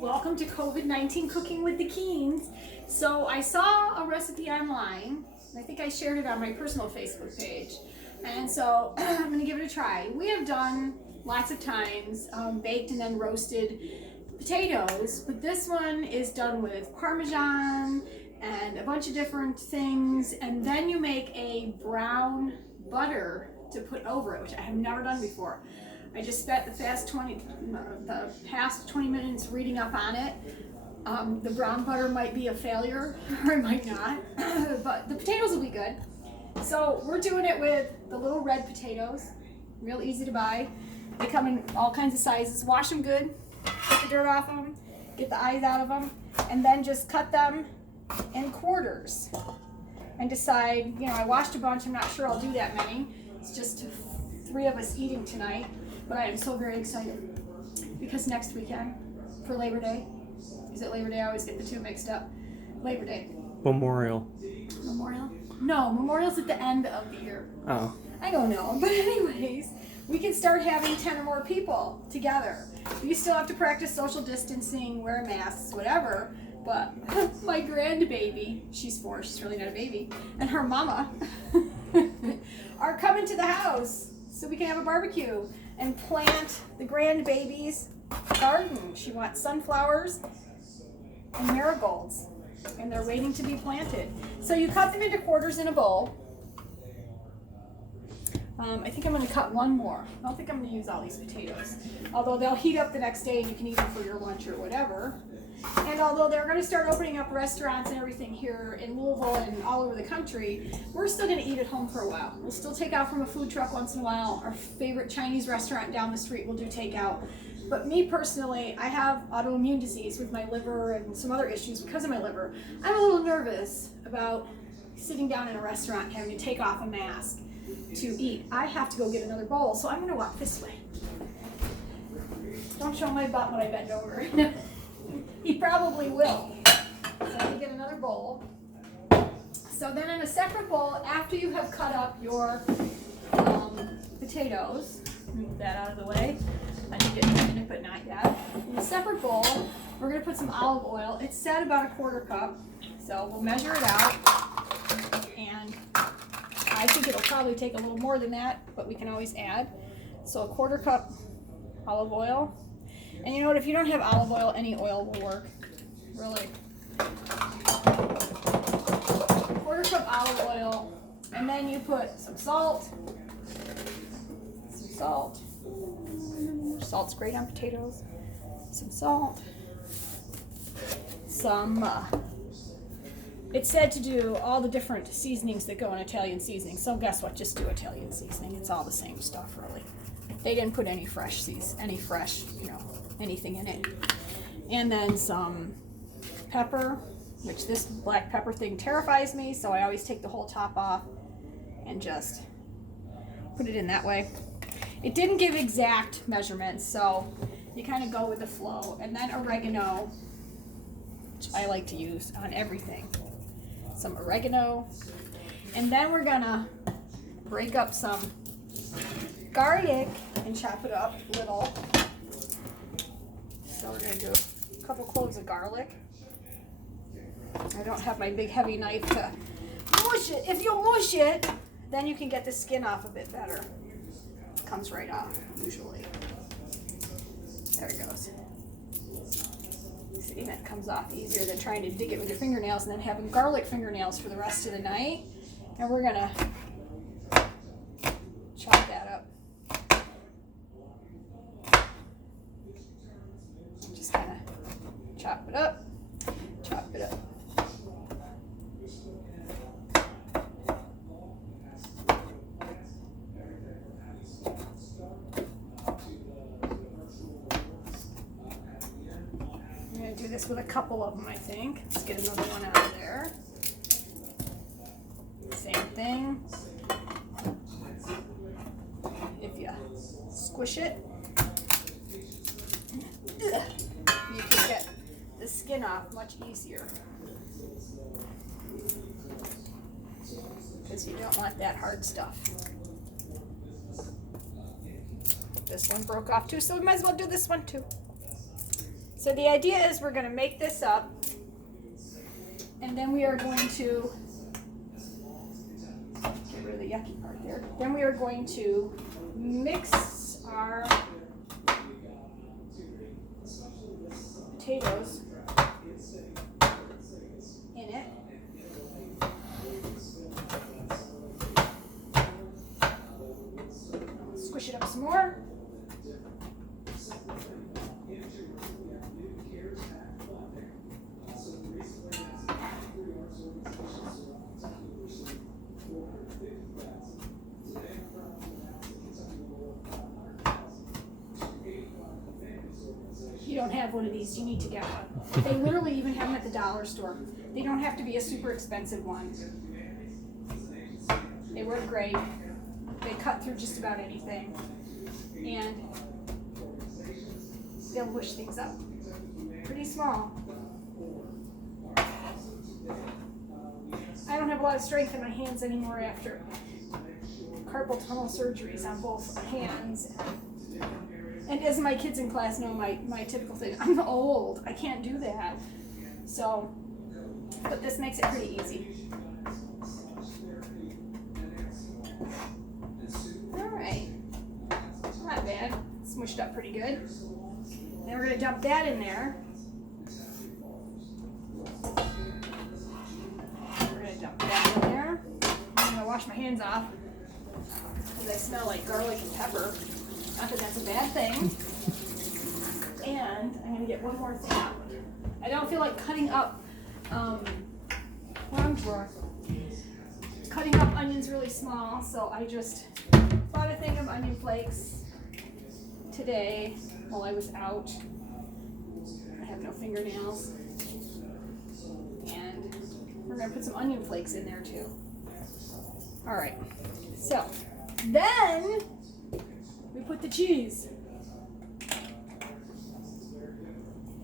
Welcome to COVID-19 Cooking with the Keens. So I saw a recipe online. I think I shared it on my personal Facebook page. And so I'm going to give it a try. We have done lots of times baked and then roasted potatoes, but this one is done with Parmesan and a bunch of different things. And then you make a brown butter to put over it, which I have never done before. I just spent the past 20 minutes reading up on it. The brown butter might be a failure, or it might not, but the potatoes will be good. So we're doing it with the little red potatoes, real easy to buy. They come in all kinds of sizes. Wash them good, get the dirt off them, get the eyes out of them, and then just cut them in quarters. And decide, I washed a bunch, I'm not sure I'll do that many. It's just 3 of us eating tonight. But I am so very excited because next weekend for Labor Day, is it Labor Day? I always get the two mixed up. Labor Day. Memorial? No, Memorial's at the end of the year. Oh. I don't know. But anyways, we can start having 10 or more people together. You still have to practice social distancing, wear masks, whatever. But my grandbaby, she's 4, she's really not a baby, and her mama are coming to the house so we can have a barbecue and plant the grandbaby's garden. She wants sunflowers and marigolds, and they're waiting to be planted. So you cut them into quarters in a bowl. I think I'm going to cut one more. I don't think I'm going to use all these potatoes, although they'll heat up the next day and you can eat them for your lunch or whatever. And although they're going to start opening up restaurants and everything here in Louisville and all over the country, we're still going to eat at home for a while. We'll still take out from a food truck once in a while. Our favorite Chinese restaurant down the street will do takeout. But me personally, I have autoimmune disease with my liver and some other issues because of my liver. I'm a little nervous about sitting down in a restaurant and having to take off a mask to eat. I have to go get another bowl, so I'm going to walk this way. Don't show my butt when I bend over. He probably will. So I'm going to get another bowl. So then in a separate bowl, after you have cut up your potatoes, move that out of the way. I need it in a minute, but not yet. In a separate bowl, we're going to put some olive oil. It's said about 1/4 cup, so we'll measure it out. And I think it'll probably take a little more than that, but we can always add. So 1/4 cup olive oil. And you know what, if you don't have olive oil, any oil will work, really. 1/4 cup olive oil, and then you put some salt. Salt's great on potatoes. Some salt. It's said to do all the different seasonings that go in Italian seasoning, so guess what, just do Italian seasoning. It's all the same stuff, really. They didn't put any fresh anything in it. And then some pepper, which this black pepper thing terrifies me, so I always take the whole top off and just put it in that way. It didn't give exact measurements, so you kind of go with the flow. And then oregano, which I like to use on everything. Some oregano. And then we're gonna break up some garlic and chop it up little. So we're going to do a couple cloves of garlic. I don't have my big heavy knife to mush it. If you mush it, then you can get the skin off a bit better. It comes right off, usually. There it goes. See, that comes off easier than trying to dig it with your fingernails and then having garlic fingernails for the rest of the night. And we're going to chop that up. Chop it up. I'm going to do this with a couple of them, I think. Let's get another one out of there. Same thing. If you squish it, you can get the skin off much easier. Because you don't want that hard stuff. This one broke off too, so we might as well do this one too. So the idea is we're going to make this up, and then we are going to get rid of the yucky part there. Then we are going to mix our potatoes in it. Squish it up some more. You don't have one of these, you need to get one. They literally even have them at the dollar store. They don't have to be a super expensive one. They work great. They cut through just about anything. And they'll push things up. Pretty small. I don't have a lot of strength in my hands anymore after carpal tunnel surgeries on both hands. And as my kids in class know, my typical thing, I'm old, I can't do that. So, but this makes it pretty easy. Alright, not bad, smushed up pretty good. Then we're going to dump that in there. We're going to dump that in there. I'm going to wash my hands off because I smell like garlic and pepper. Not that that's a bad thing. And I'm going to get one more thing out. I don't feel like cutting up, wrong drawer. Cutting up onions really small, so I just bought a thing of onion flakes today while I was out. I have no fingernails. And we're going to put some onion flakes in there too. Alright, so then we put the cheese.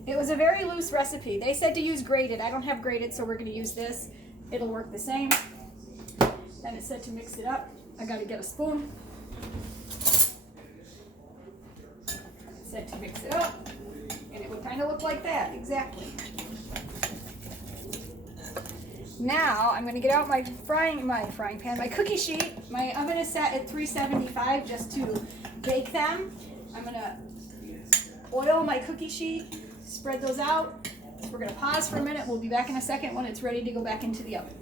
It was a very loose recipe. They said to use grated. I don't have grated, so we're going to use this. It'll work the same. Then it said to mix it up. I got to get a spoon. It said to mix it up, and it would kind of look like that, exactly. Now I'm going to get out my frying pan, my cookie sheet. My oven is set at 375 just to bake them. I'm going to oil my cookie sheet, spread those out. We're going to pause for a minute. We'll be back in a second when it's ready to go back into the oven.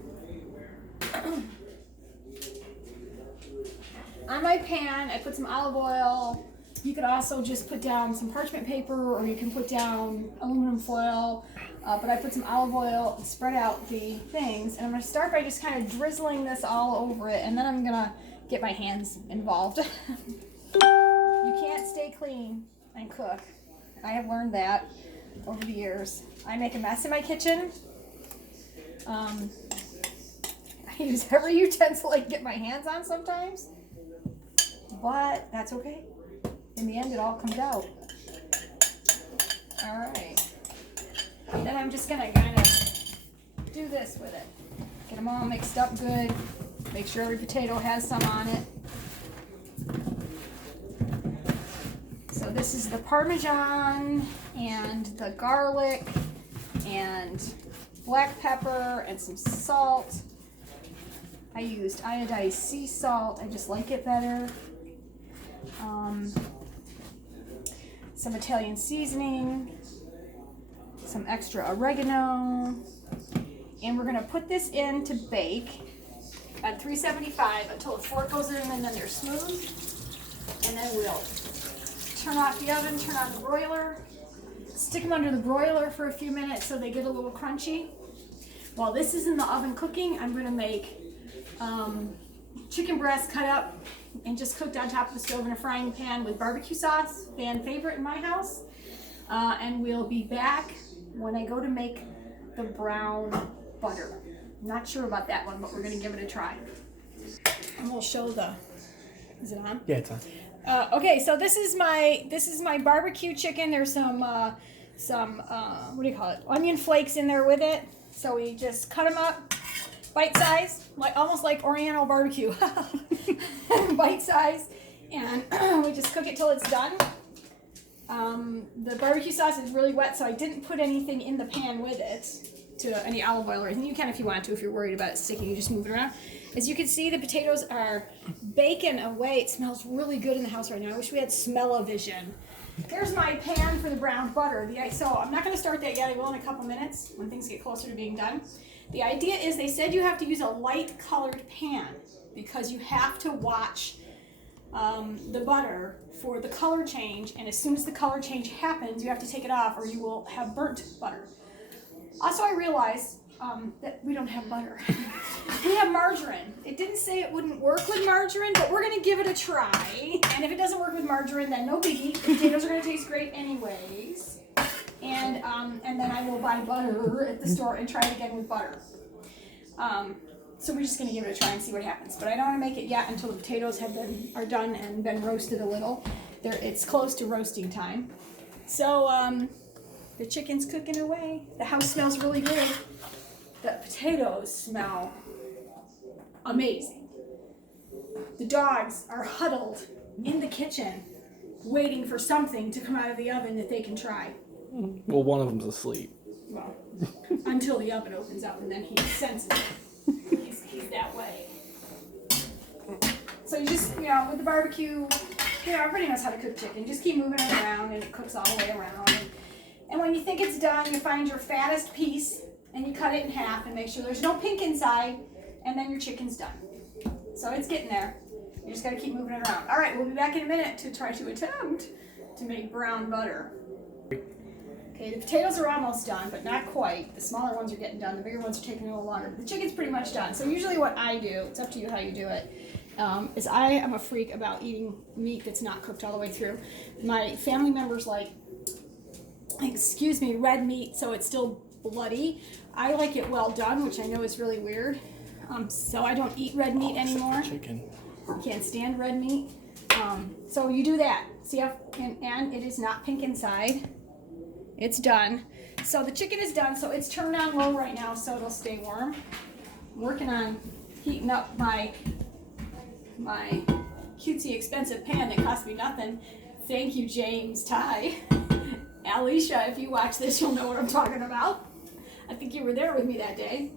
On my pan, I put some olive oil. You could also just put down some parchment paper, or you can put down aluminum foil. But I put some olive oil and spread out the things. And I'm going to start by just kind of drizzling this all over it. And then I'm going to get my hands involved. You can't stay clean and cook. I have learned that over the years. I make a mess in my kitchen. I use every utensil I can get my hands on sometimes. But that's okay. In the end, it all comes out. All right. Then I'm just gonna kind of do this with it. Get them all mixed up good. Make sure every potato has some on it. So this is the Parmesan and the garlic and black pepper and some salt. I used iodized sea salt. I just like it better. Some Italian seasoning, some extra oregano, and we're going to put this in to bake at 375 until the fork goes in and then they're smooth, and then we'll turn off the oven, turn on the broiler, stick them under the broiler for a few minutes so they get a little crunchy. While this is in the oven cooking, I'm going to make chicken breast cut up and just cooked on top of the stove in a frying pan with barbecue sauce, fan favorite in my house. And we'll be back when I go to make the brown butter. Not sure about that one, but we're gonna give it a try. And we'll show is it on? Yeah, it's on. Okay, so this is my barbecue chicken. There's some what do you call it? Onion flakes in there with it. So we just cut them up, bite size, almost like Oriental barbecue, bite size, and we just cook it till it's done. The barbecue sauce is really wet, so I didn't put anything in the pan with it, to any olive oil or anything. You can if you want to, if you're worried about it sticking, you just move it around. As you can see, the potatoes are baking away. It smells really good in the house right now. I wish we had smell-o-vision. Here's my pan for the browned butter. So I'm not going to start that yet. I will in a couple minutes when things get closer to being done. The idea is they said you have to use a light colored pan because you have to watch the butter for the color change, and as soon as the color change happens, you have to take it off or you will have burnt butter. Also, I realized that we don't have butter. We have margarine. It didn't say it wouldn't work with margarine, but we're going to give it a try. And if it doesn't work with margarine, then no biggie. The potatoes are going to taste great anyways. And then I will buy butter at the store and try it again with butter. So we're just going to give it a try and see what happens. But I don't want to make it yet until the potatoes are done and been roasted a little. It's close to roasting time. So the chicken's cooking away. The house smells really good. The potatoes smell amazing. The dogs are huddled in the kitchen waiting for something to come out of the oven that they can try. Well, one of them's asleep. Well, until the oven opens up and then he senses it. He's that way. So you just, with the barbecue, everybody knows how to cook chicken. Just keep moving it around and it cooks all the way around. And when you think it's done, you find your fattest piece and you cut it in half and make sure there's no pink inside, and then your chicken's done. So it's getting there. You just gotta keep moving it around. All right, we'll be back in a minute to try to attempt to make brown butter. Okay, the potatoes are almost done, but not quite. The smaller ones are getting done. The bigger ones are taking a little longer. But the chicken's pretty much done. So usually what I do, it's up to you how you do it, is I am a freak about eating meat that's not cooked all the way through. My family members like, red meat, so it's still bloody. I like it well done, which I know is really weird. So I don't eat red meat anymore. Chicken. Can't stand red meat. So you do that. See how, and it is not pink inside. It's done. So the chicken is done, so it's turned on low right now so it'll stay warm. I'm working on heating up my cutesy expensive pan that cost me nothing. Thank you, James Ty. Alicia, if you watch this, you'll know what I'm talking about. I think you were there with me that day.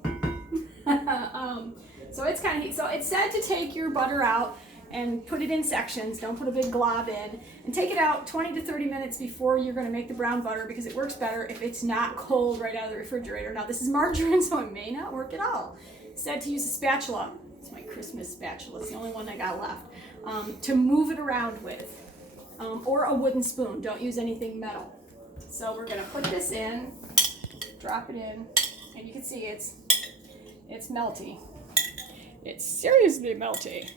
So it's kind of heat. So it's said to take your butter out and put it in sections. Don't put a big glob in. And take it out 20 to 30 minutes before you're going to make the brown butter because it works better if it's not cold right out of the refrigerator. Now this is margarine, so it may not work at all. It's said to use a spatula. It's my Christmas spatula. It's the only one I got left. To move it around with. Or a wooden spoon. Don't use anything metal. So we're going to put this in, drop it in, and you can see it's melty. It's seriously melty.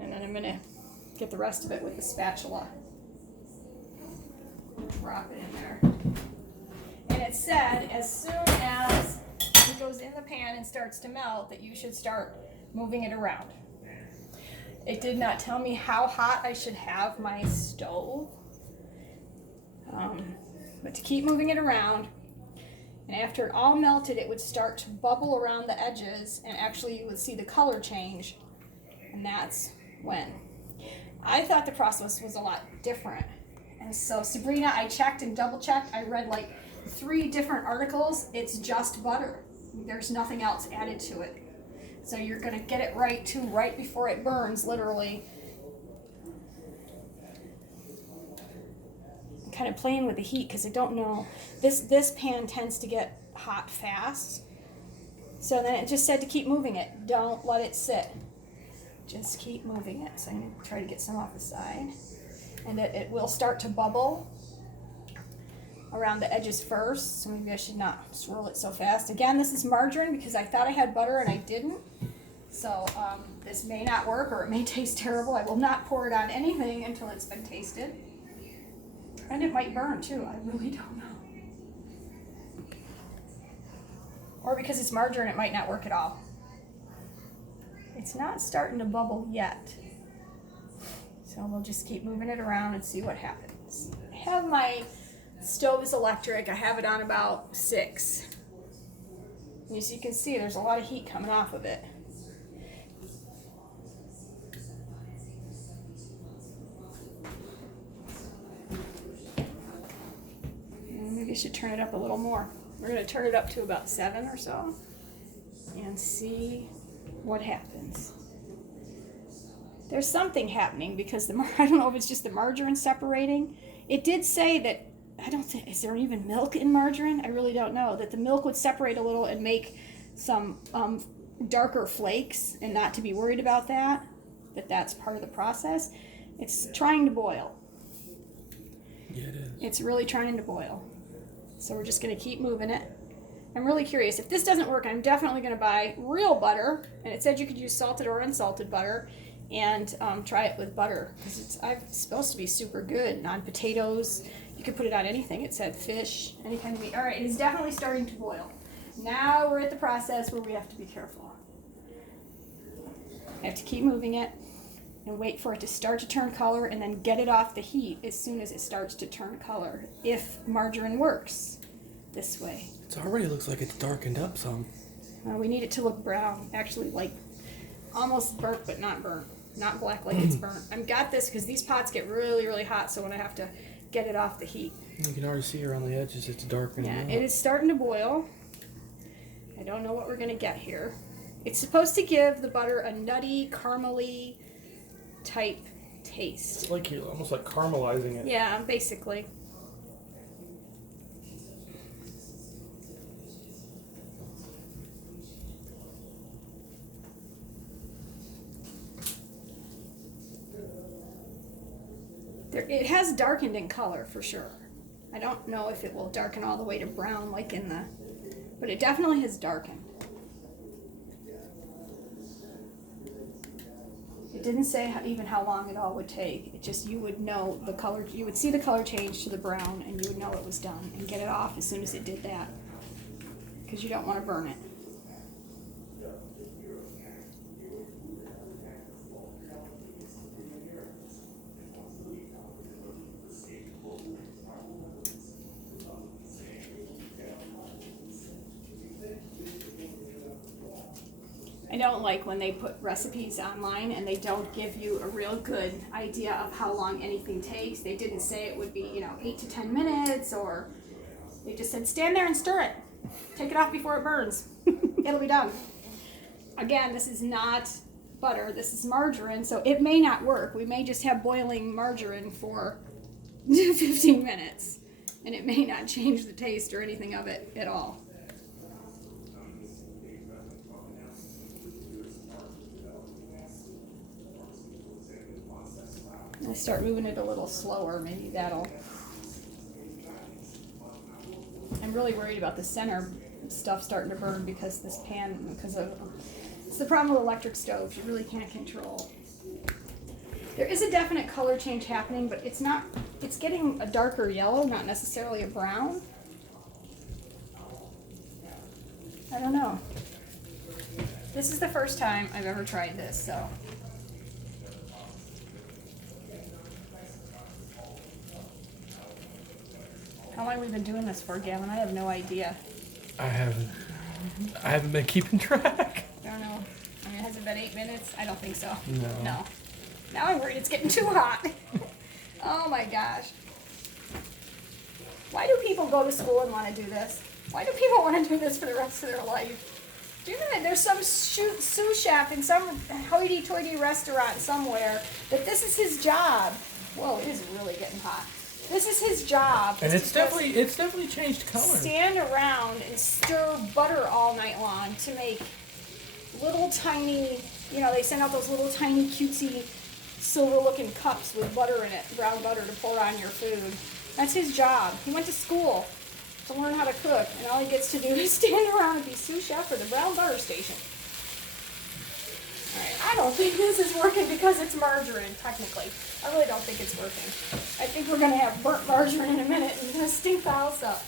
And then I'm going to get the rest of it with the spatula. Drop it in there. And it said as soon as it goes in the pan and starts to melt that you should start moving it around. It did not tell me how hot I should have my stove. But to keep moving it around, and after it all melted, it would start to bubble around the edges, and actually you would see the color change, and that's when. I thought the process was a lot different, and so Sabrina, I checked and double checked. I read like 3 different articles. It's just butter. There's nothing else added to it. So you're gonna get it right before it burns, literally. Kind of playing with the heat because I don't know. This pan tends to get hot fast. So then it just said to keep moving it. Don't let it sit. Just keep moving it. So I'm going to try to get some off the side. And it will start to bubble around the edges first. So maybe I should not swirl it so fast. Again, this is margarine because I thought I had butter and I didn't. So this may not work or it may taste terrible. I will not pour it on anything until it's been tasted. And it might burn too, I really don't know. Or because it's margarine, it might not work at all. It's not starting to bubble yet. So we'll just keep moving it around and see what happens. I have my stove is electric. I have it on about 6. And as you can see, there's a lot of heat coming off of it. Maybe I should turn it up a little more. We're going to turn it up to about 7 or so and see what happens. There's something happening because I don't know if it's just the margarine separating. It did say that, is there even milk in margarine? I really don't know. That the milk would separate a little and make some darker flakes, and not to be worried about that. That's part of the process. It's trying to boil. Yeah, it is. It's really trying to boil. So we're just going to keep moving it. I'm really curious. If this doesn't work, I'm definitely going to buy real butter. And it said you could use salted or unsalted butter, and try it with butter. Because it's supposed to be super good on potatoes. You could put it on anything. It said fish, any kind of meat. All right, it is definitely starting to boil. Now we're at the process where we have to be careful. I have to keep moving it and wait for it to start to turn color, and then get it off the heat as soon as it starts to turn color, if margarine works this way. It already looks like it's darkened up some. We need it to look brown, actually, like almost burnt but not burnt, not black like it's burnt. I've got this because these pots get really, really hot, so when I have to get it off the heat. You can already see around the edges it's darkening Yeah, up. it is starting to boil. I don't know what we're going to get here. It's supposed to give the butter a nutty, caramely type taste. It's like you're almost like caramelizing it. Yeah, basically. It has darkened in color for sure. I don't know if it will darken all the way to brown like but it definitely has darkened. It didn't say even how long it all would take. It just, you would know the color, you would see the color change to the brown, and you would know it was done and get it off as soon as it did that. Because you don't want to burn it. I don't like when they put recipes online and they don't give you a real good idea of how long anything takes. They didn't say it would be, 8 to 10 minutes, or they just said stand there and stir it. Take it off before it burns. It'll be done. Again, this is not butter, this is margarine, so it may not work. We may just have boiling margarine for 15 minutes, and it may not change the taste or anything of it at all. I start moving it a little slower, maybe that'll... I'm really worried about the center stuff starting to burn because this pan, it's the problem with electric stoves, you really can't control. There is a definite color change happening, but it's getting a darker yellow, not necessarily a brown. I don't know. This is the first time I've ever tried this, so... How long have we been doing this for, Gavin? I have no idea. I haven't been keeping track. I don't know. I mean, has it been 8 minutes? I don't think so. No. No. Now I'm worried it's getting too hot. Oh my gosh. Why do people go to school and want to do this? Why do people want to do this for the rest of their life? Do you know that there's some sous chef in some hoity-toity restaurant somewhere that this is his job? Whoa, it is really getting hot. This is his job. And it's definitely changed color. Stand around and stir butter all night long to make little tiny, they send out those little tiny cutesy silver-looking cups with butter in it, brown butter to pour on your food. That's his job. He went to school to learn how to cook, and all he gets to do is stand around and be sous chef for the brown butter station. All right, I don't think this is working because it's margarine, technically. I really don't think it's working. I think we're going to have burnt margarine in a minute, and it's going to stink the house up.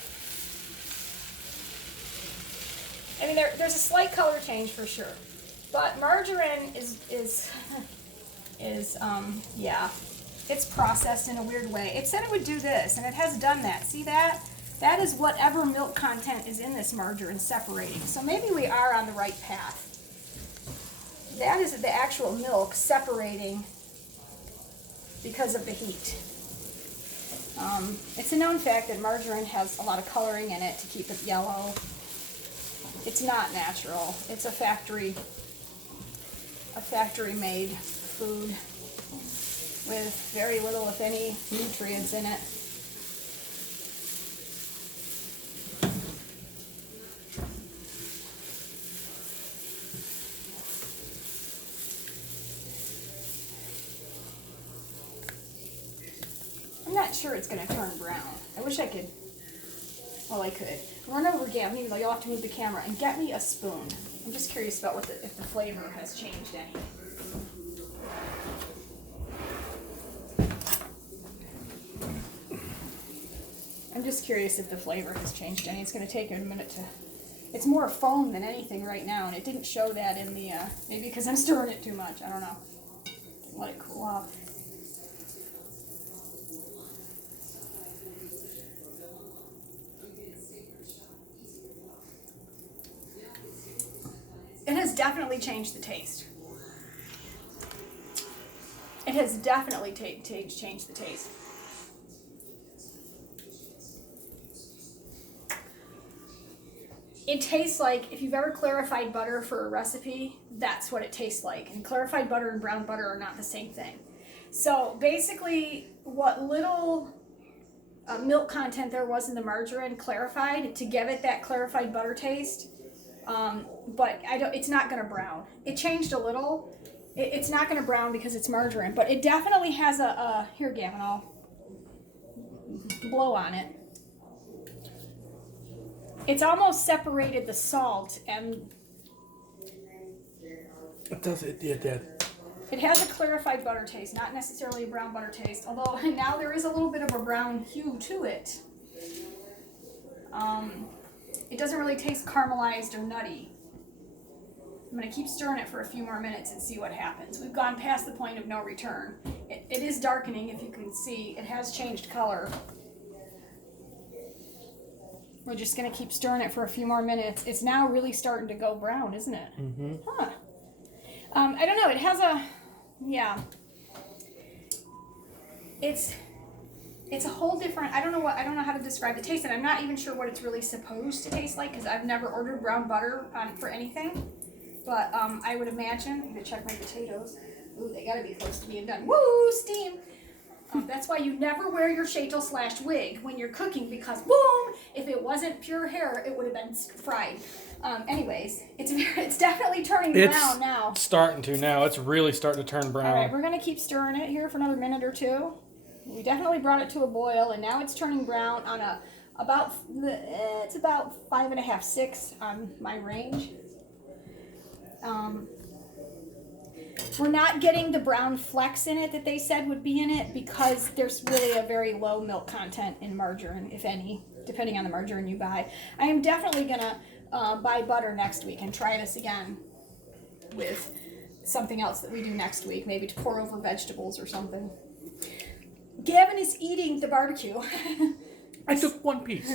I mean, there's a slight color change for sure, but margarine yeah, it's processed in a weird way. It said it would do this, and it has done that. See that? That is whatever milk content is in this margarine separating. So maybe we are on the right path. That is the actual milk separating because of the heat. It's a known fact that margarine has a lot of coloring in it to keep it yellow. It's not natural. It's a factory-made food with very little, if any, nutrients in it. I'm not sure it's going to turn brown. I wish I could. Well, I could. Run over, Gavin. You'll have to move the camera and get me a spoon. I'm just curious about if the flavor has changed any. I'm just curious if the flavor has changed any. It's going to take a minute to. It's more foam than anything right now, and it didn't show that in the. Maybe because I'm stirring it too much. I don't know. Let it cool off. It has definitely changed the taste. It has definitely changed the taste. It tastes like, if you've ever clarified butter for a recipe, that's what it tastes like. And clarified butter and brown butter are not the same thing. So basically, what little milk content there was in the margarine clarified to give it that clarified butter taste. But it's not going to brown. It changed a little. It's not going to brown because it's margarine, but it definitely has here, Gavin, I'll blow on it. It's almost separated the salt, and It does. It did. it has a clarified butter taste, not necessarily a brown butter taste, although now there is a little bit of a brown hue to it. It doesn't really taste caramelized or nutty. I'm going to keep stirring it for a few more minutes and see what happens. We've gone past the point of no return. It is darkening, if you can see. It has changed color. We're just going to keep stirring it for a few more minutes. It's now really starting to go brown, isn't it? Mm-hmm. Huh. I don't know. It has a... Yeah. It's a whole different... I don't know how to describe the taste, and I'm not even sure what it's really supposed to taste like, because I've never ordered brown butter for anything. But I would imagine... I'm going to check my potatoes. Ooh, they got to be close to being done. Woo! Steam! That's why you never wear your shaitel/wig when you're cooking, because boom! If it wasn't pure hair, it would have been fried. Anyways, it's definitely turning brown now. It's starting to now. It's really starting to turn brown. All right, we're gonna keep stirring it here for another minute or two. We definitely brought it to a boil, and now it's turning brown on it's about 5.5, 6 on my range. We're not getting the brown flecks in it that they said would be in it because there's really a very low milk content in margarine, if any, depending on the margarine you buy. I am definitely going to buy butter next week and try this again with something else that we do next week, maybe to pour over vegetables or something. Gavin is eating the barbecue. I took one piece.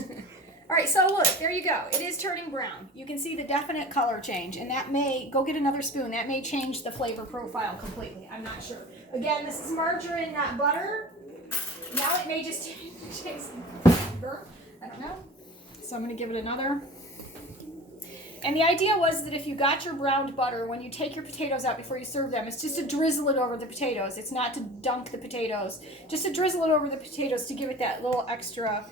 All right, so look, there you go. It is turning brown. You can see the definite color change, and that may, go get another spoon, that may change the flavor profile completely. I'm not sure. Again, this is margarine, not butter. Now it may just taste burnt. I don't know. So I'm going to give it another. And the idea was that if you got your browned butter, when you take your potatoes out before you serve them, it's just to drizzle it over the potatoes. It's not to dunk the potatoes. Just to drizzle it over the potatoes to give it that little extra...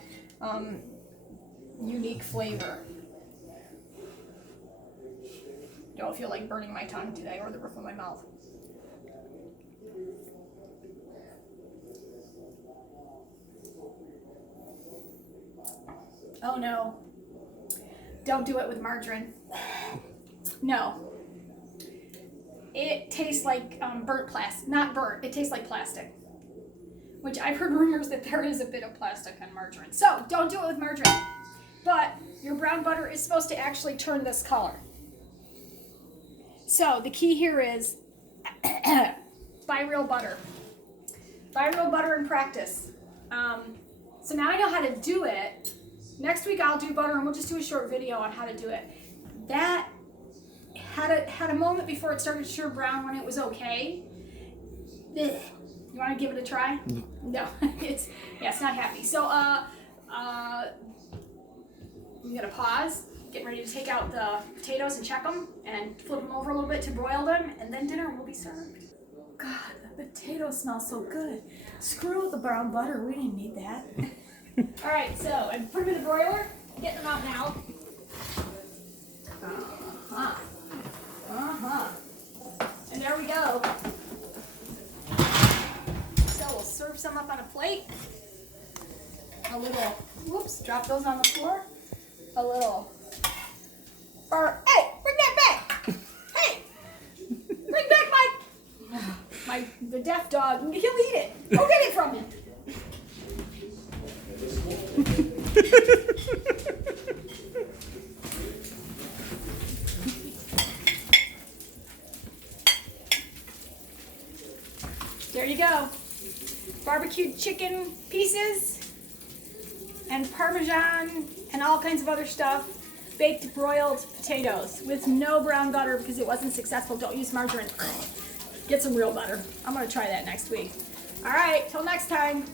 unique flavor. Don't feel like burning my tongue today or the roof of my mouth. Oh no. Don't do it with margarine. No. It tastes like burnt plastic. Not burnt, it tastes like plastic. Which I've heard rumors that there is a bit of plastic on margarine. So don't do it with margarine. But your brown butter is supposed to actually turn this color. So the key here is buy real butter. Buy real butter and practice. So now I know how to do it. Next week I'll do butter and we'll just do a short video on how to do it. That had a moment before it started to turn brown when it was okay. You want to give it a try? No, it's not happy. So I'm gonna pause. Getting ready to take out the potatoes and check them and flip them over a little bit to broil them, and then dinner will be served. God, the potatoes smell so good. Screw the brown butter. We didn't need that. All right, so I put them in the broiler. Getting them out now. And there we go. So we'll serve some up on a plate. A little, whoops, drop those on the floor. A little, hey, bring that back. Hey, bring back the deaf dog. He'll eat it. Go get it from him. There you go. Barbecued chicken pieces and Parmesan and all kinds of other stuff. Baked broiled potatoes with no brown butter because it wasn't successful. Don't use margarine. Get some real butter. I'm going to try that next week. All right, till next time.